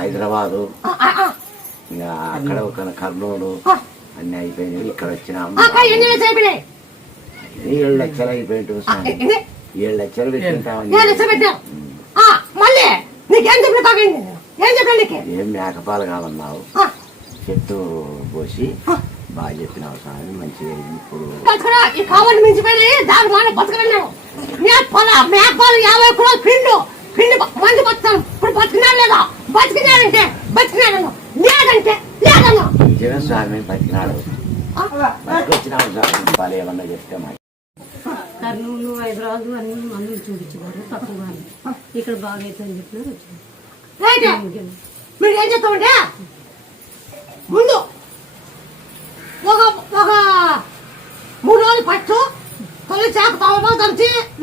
హైదరాబాదు ఇంకా అక్కడ ఒక కర్నూలు అన్ని అయిపోయినాయి. ఇక్కడ వచ్చినాము 7 లక్షలు అయిపోయింది. 7 లక్షలు పెట్టింటామని ఏం మేకపాలు కావన్నావు, చెట్టు పోసి బాగా చెప్పినావు సార్. మంచిగా ఇప్పుడు కావాలి మించిపోయి దాని మాట బతకలేవు. మేకపాలు 50 కిలోలు పిండు పిండి మంది బతుకుతాను. ఇప్పుడు బతికినాడు లేదా? బతికినాడంటే బతికినాడను, లేదంటే లేదను. నిజమే స్వామి, బతికినాడు. బతికొచ్చినాడు స్వామి. పాలు ఏమన్నా చెప్తే మా కర్నూలు హైదరాబాద్ అన్ని మందులు చూపించారు, తక్కువ ఇక్కడ బాగా అవుతుందని చెప్పినారు. మీరు ఏం చెప్తామంటే ముందు ఒక 3 రోజులు పట్టు తొలి చేప తలచి